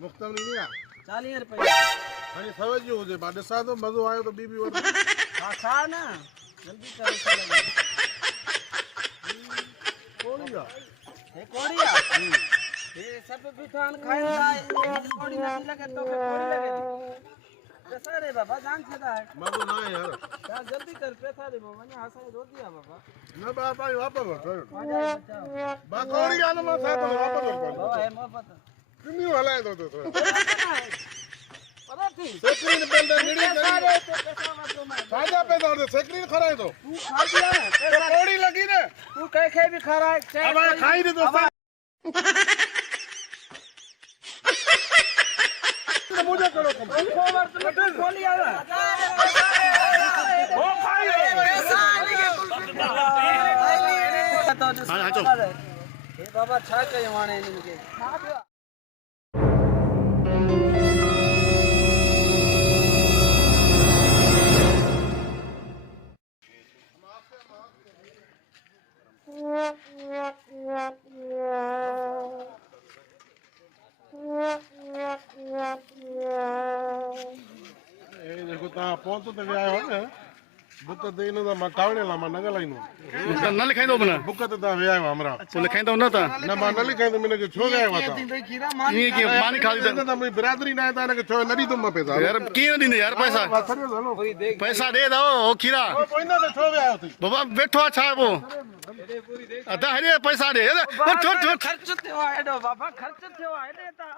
मुख्तम नहीं है 40 रुपए हां समझ जो हुजे बाद सा तो मजो आयो तो बीबी वर हां खा ना जल्दी करो कोड़िया ये कोड़िया ये सब बिठान खाएगा कोड़ी नहीं लगे तो कोड़ी लगे पैसा रे बाबा जान छदा है मजो ना है यार क्या जल्दी कर पैसा दे बाबा ने हासा दो दिया बाबा ना बाबा वापस कर मजा बचाओ बा कोड़िया ना सा तो वापस कर बाबा है मोहब्बत कितनी हलाए दो पता थी सेक्रीन बेल्डर मिडी सारे तो पैसा मत दो मैं साजा पे दो सेक्रीन खराए दो तू खा दिया ना तो कोड़ी लगी ने तू कह के भी खा रहा है अब खाई दे दोस्त मुझे करो तुम खोली आ वो खाई हां चल ए बाबा छा के वाणे इनके ए देखो ता पहुंच तो वे आयो ने बुक दे नो मा कावड़े ला मा नगल आइनो न लिखाई दो बना बुक तो ता वे आयो हमरा तो लिखाई दो ना ता ना मा न लिखाई तो मैंने के छो गया वाता ये की मानी खाली तो ता मैं बिरादरी ना ता के छो नडी तुम पैसा यार क्यों नहीं यार पैसा पैसा दे दो ओ खीरा कोई ना छो वे आयो थी बाबा बैठो अच्छा वो अदा हरे पैसा दे खर्च थियो आएडो बाबा खर्च थियो आएडे ता